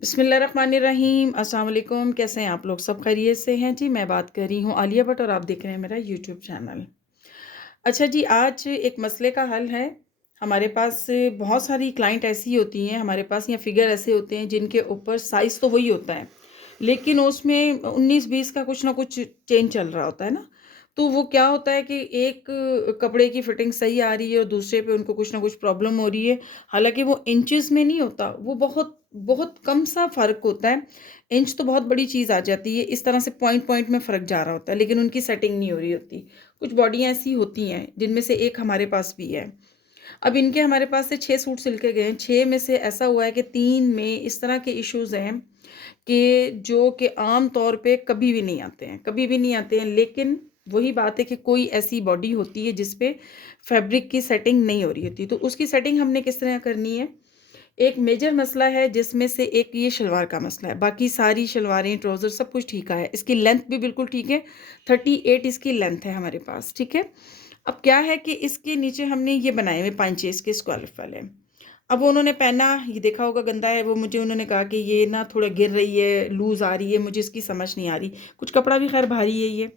बिस्मिल्लाहिर्रहमानिर्रहीम। अस्सलाम वालेकुम। कैसे हैं आप लोग? सब खैरियत से हैं जी। मैं बात कर रही हूँ आलिया भट्ट और आप देख रहे हैं मेरा यूट्यूब चैनल। अच्छा जी, आज एक मसले का हल है। हमारे पास बहुत सारी क्लाइंट ऐसी होती हैं, हमारे पास या फिगर ऐसे होते हैं जिनके ऊपर साइज़ तो वही होता है, लेकिन उसमें 19-20 का कुछ ना कुछ चेंज चल रहा होता है ना। तो वो क्या होता है कि एक कपड़े की फिटिंग सही आ रही है और दूसरे पे उनको कुछ ना कुछ प्रॉब्लम हो रही है। हालाँकि वो इंचेस में नहीं होता, वो बहुत बहुत कम सा फ़र्क होता है। इंच तो बहुत बड़ी चीज़ आ जाती है, इस तरह से पॉइंट-पॉइंट में फ़र्क जा रहा होता है, लेकिन उनकी सेटिंग नहीं हो रही होती। कुछ बॉडियाँ ऐसी होती हैं, जिनमें से एक हमारे पास भी है। अब इनके हमारे पास से 6 सूट सिल के गए हैं, 6 में से ऐसा हुआ है कि 3 में इस तरह के इश्यूज़ हैं कि जो कि आम तौर पे कभी भी नहीं आते हैं, कभी भी नहीं आते हैं। लेकिन वही बात है कि कोई ऐसी बॉडी होती है जिस पे फैब्रिक की सेटिंग नहीं हो रही होती, तो उसकी सेटिंग हमने किस तरह करनी है। एक मेजर मसला है जिसमें से एक ये शलवार का मसला है, बाकी सारी शलवारें, ट्राउज़र सब कुछ ठीक है। इसकी लेंथ भी बिल्कुल ठीक है, 38 इसकी लेंथ है हमारे पास, ठीक है। अब क्या है कि इसके नीचे हमने ये बनाए हुए पांचेस के स्क्वालिफ वाले। अब उन्होंने पहना, ये देखा होगा गंदा है, वो मुझे उन्होंने कहा कि ये ना थोड़ा गिर रही है, लूज़ आ रही है, मुझे इसकी समझ नहीं आ रही। कुछ कपड़ा भी खैर भारी है ये।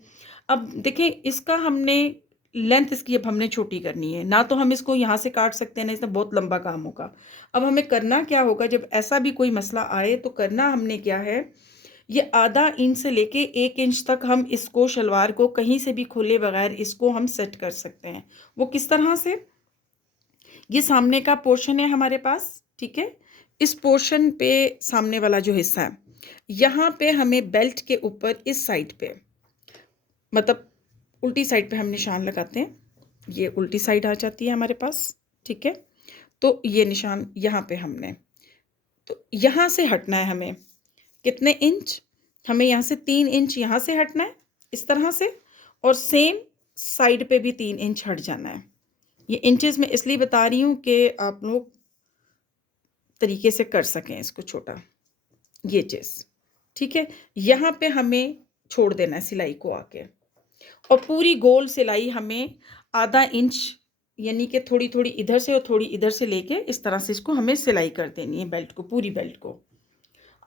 अब देखें, इसका हमने लेंथ इसकी अब हमने छोटी करनी है, ना तो हम इसको यहाँ से काट सकते हैं, ना इसमें बहुत लंबा काम होगा। अब हमें करना क्या होगा, जब ऐसा भी कोई मसला आए तो करना हमने क्या है, ये आधा इंच से लेके 1 इंच तक हम इसको शलवार को कहीं से भी खोले बगैर इसको हम सेट कर सकते हैं। वो किस तरह से, ये सामने का पोर्शन है हमारे पास, ठीक है। इस पोर्शन पे सामने वाला जो हिस्सा है, यहाँ पे हमें बेल्ट के ऊपर इस साइड पे, मतलब उल्टी साइड पे हम निशान लगाते हैं। ये उल्टी साइड आ जाती है हमारे पास, ठीक है। तो ये निशान यहाँ पे हमने, तो यहाँ से हटना है हमें कितने इंच, हमें यहाँ से 3 इंच यहाँ से हटना है इस तरह से, और सेम साइड पे भी 3 इंच हट जाना है। ये इंचेस में इसलिए बता रही हूँ कि आप लोग तरीके से कर सकें इसको छोटा, ये चीज़, ठीक है। यहाँ पे हमें छोड़ देना है सिलाई को आके, और पूरी गोल सिलाई हमें आधा इंच, यानी कि थोड़ी-थोड़ी इधर से और थोड़ी इधर से लेके इस तरह से इसको हमें सिलाई कर देनी है बेल्ट को, पूरी बेल्ट को।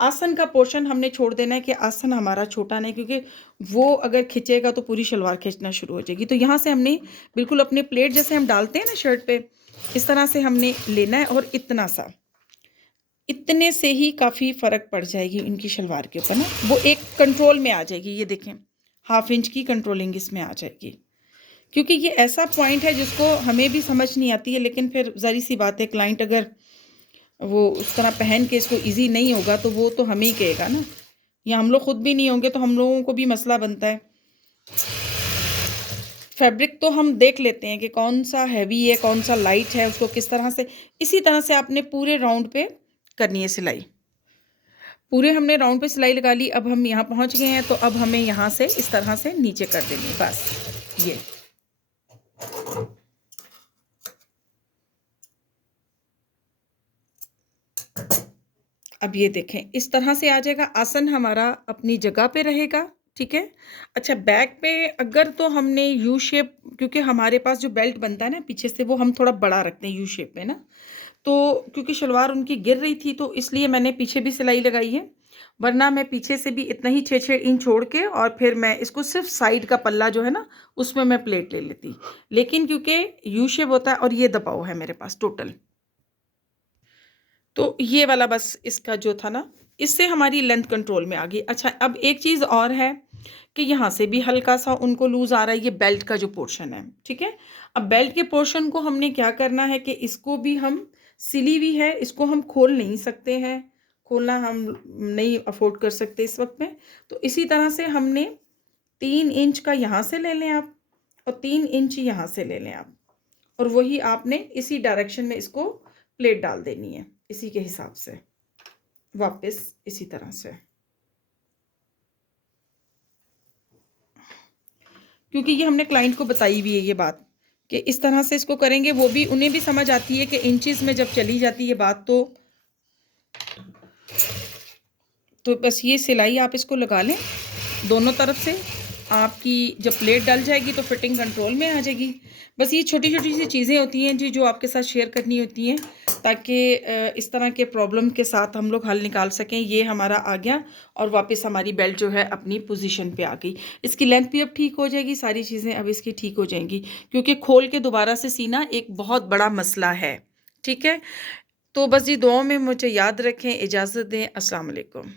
आसन का पोर्शन हमने छोड़ देना है कि आसन हमारा छोटा नहीं, क्योंकि वो अगर खिंचेगा तो पूरी शलवार खींचना शुरू हो जाएगी। तो यहाँ से हमने बिल्कुल अपने प्लेट जैसे हम डालते हैं ना शर्ट पे, इस तरह से हमने लेना है, और इतना सा, इतने से ही काफ़ी फ़र्क पड़ जाएगी इनकी शलवार के ऊपर ना, वो एक कंट्रोल में आ जाएगी। ये देखें, हाफ इंच की कंट्रोलिंग इसमें आ जाएगी, क्योंकि ये ऐसा पॉइंट है जिसको हमें भी समझ नहीं आती है, लेकिन फिर ज़ाहिर सी बात है, क्लाइंट अगर वो उस तरह पहन के इसको ईजी नहीं होगा तो वो तो हमें ही कहेगा ना, या हम लोग खुद भी नहीं होंगे तो हम लोगों को भी मसला बनता है। फैब्रिक तो हम देख लेते हैं कि कौन सा हैवी है, कौन सा लाइट है, उसको किस तरह से, इसी तरह से आपने पूरे राउंड पे करनी है सिलाई। पूरे हमने राउंड पे सिलाई लगा ली, अब हम यहाँ पहुँच गए हैं, तो अब हमें यहाँ से इस तरह से नीचे कर देनी है, बस ये। अब ये देखें, इस तरह से आ जाएगा, आसन हमारा अपनी जगह पे रहेगा, ठीक है। अच्छा, बैक पे अगर तो हमने यू शेप, क्योंकि हमारे पास जो बेल्ट बनता है ना पीछे से, वो हम थोड़ा बड़ा रखते हैं यू शेप में ना, तो क्योंकि शलवार उनकी गिर रही थी तो इसलिए मैंने पीछे भी सिलाई लगाई है, वरना मैं पीछे से भी इतना ही 6-6 इंच छोड़ के और फिर मैं इसको सिर्फ साइड का पल्ला जो है ना उसमें मैं प्लेट ले लेती, लेकिन क्योंकि यू शेप होता है और ये दबाव है मेरे पास टोटल, तो ये वाला बस इसका जो था ना, इससे हमारी लेंथ कंट्रोल में आ गई। अच्छा, अब एक चीज़ और है कि यहाँ से भी हल्का सा उनको लूज़ आ रहा है, ये बेल्ट का जो पोर्शन है, ठीक है। अब बेल्ट के पोर्शन को हमने क्या करना है कि इसको भी हम, सिली हुई है, इसको हम खोल नहीं सकते हैं, खोलना हम नहीं अफोर्ड कर सकते इस वक्त में। तो इसी तरह से हमने 3 इंच का यहाँ से ले लें आप, और 3 इंच यहाँ से ले लें आप, और वही आपने इसी डायरेक्शन में इसको प्लेट डाल देनी है, इसी के हिसाब से वापस इसी तरह से, क्योंकि ये हमने क्लाइंट को बताई हुई है ये बात कि इस तरह से इसको करेंगे, वो भी, उन्हें भी समझ आती है कि इंचेस में जब चली जाती है बात, तो बस ये सिलाई आप इसको लगा लें दोनों तरफ से, आपकी जब प्लेट डल जाएगी तो फिटिंग कंट्रोल में आ जाएगी। बस ये छोटी छोटी सी चीज़ें होती हैं जी जो आपके साथ शेयर करनी होती हैं ताकि इस तरह के प्रॉब्लम के साथ हम लोग हल निकाल सकें। ये हमारा आ गया और वापस हमारी बेल्ट जो है अपनी पोजीशन पे आ गई। इसकी लेंथ भी अब ठीक हो जाएगी, सारी चीज़ें अब इसकी ठीक हो जाएंगी, क्योंकि खोल के दोबारा से सीना एक बहुत बड़ा मसला है। ठीक है, तो बस ये दुआओं में मुझे याद रखें। इजाज़त दें। अस्सलाम वालेकुम।